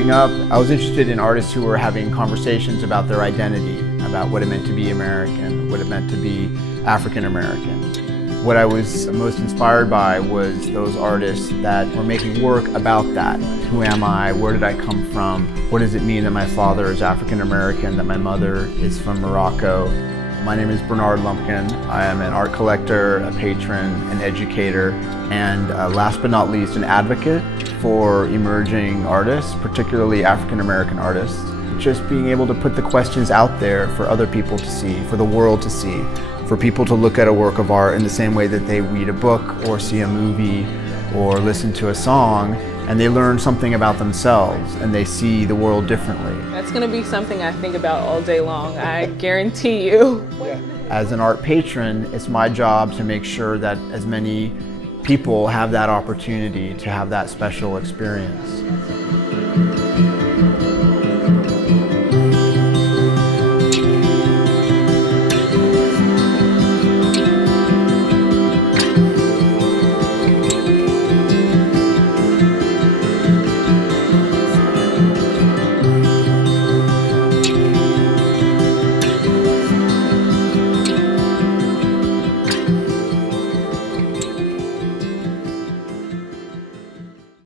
Growing up, I was interested in artists who were having conversations about their identity, about what it meant to be American, what it meant to be African American. What I was most inspired by was those artists that were making work about that. Who am I? Where did I come from? What does it mean that my father is African American, that my mother is from Morocco? My name is Bernard Lumpkin. I am an art collector, a patron, an educator, and last but not least, an advocate for emerging artists, particularly African American artists. Just being able to put the questions out there for other people to see, for the world to see, for people to look at a work of art in the same way that they read a book or see a movie or listen to a song, and they learn something about themselves and they see the world differently. That's going to be something I think about all day long, I guarantee you. As an art patron, it's my job to make sure that as many people have that opportunity to have that special experience.